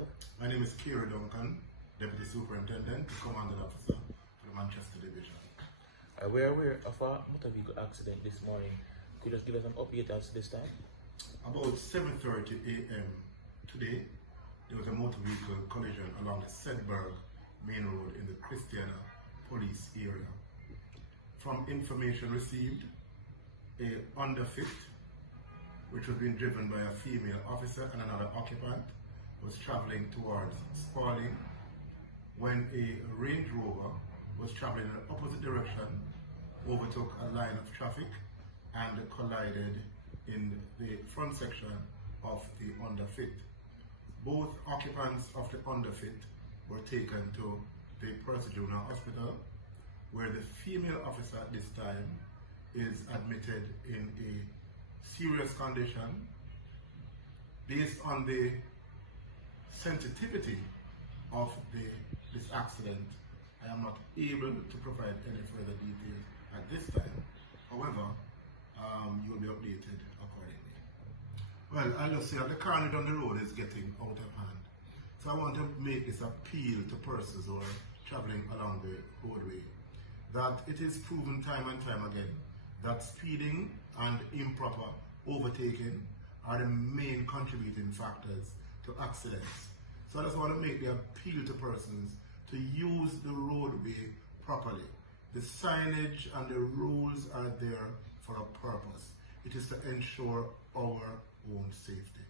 My name is Kira Duncan, Deputy Superintendent, Commanding Officer for the Manchester Division. We're aware of a motor vehicle accident this morning. Could you just give us an update as to this time? About 7:30 a.m. today, there was a motor vehicle collision along the Sedberg main road in the Christiana police area. From information received, a underfit, which was being driven by a female officer and another occupant, was traveling towards Spalding when a Range Rover was traveling in the opposite direction, overtook a line of traffic and collided in the front section of the underfit. Both occupants of the underfit were taken to the Percy Junior Hospital, where the female officer at this time is admitted in a serious condition. Based on the sensitivity of this accident, I am not able to provide any further details at this time. However, you will be updated accordingly. Well, I'll just say that the carnage on the road is getting out of hand. So I want to make this appeal to persons who are traveling along the roadway, that it is proven time and time again that speeding and improper overtaking are the main contributing factors to accidents. So I just want to make the appeal to persons to use the roadway properly. The signage and the rules are there for a purpose. It is to ensure our own safety.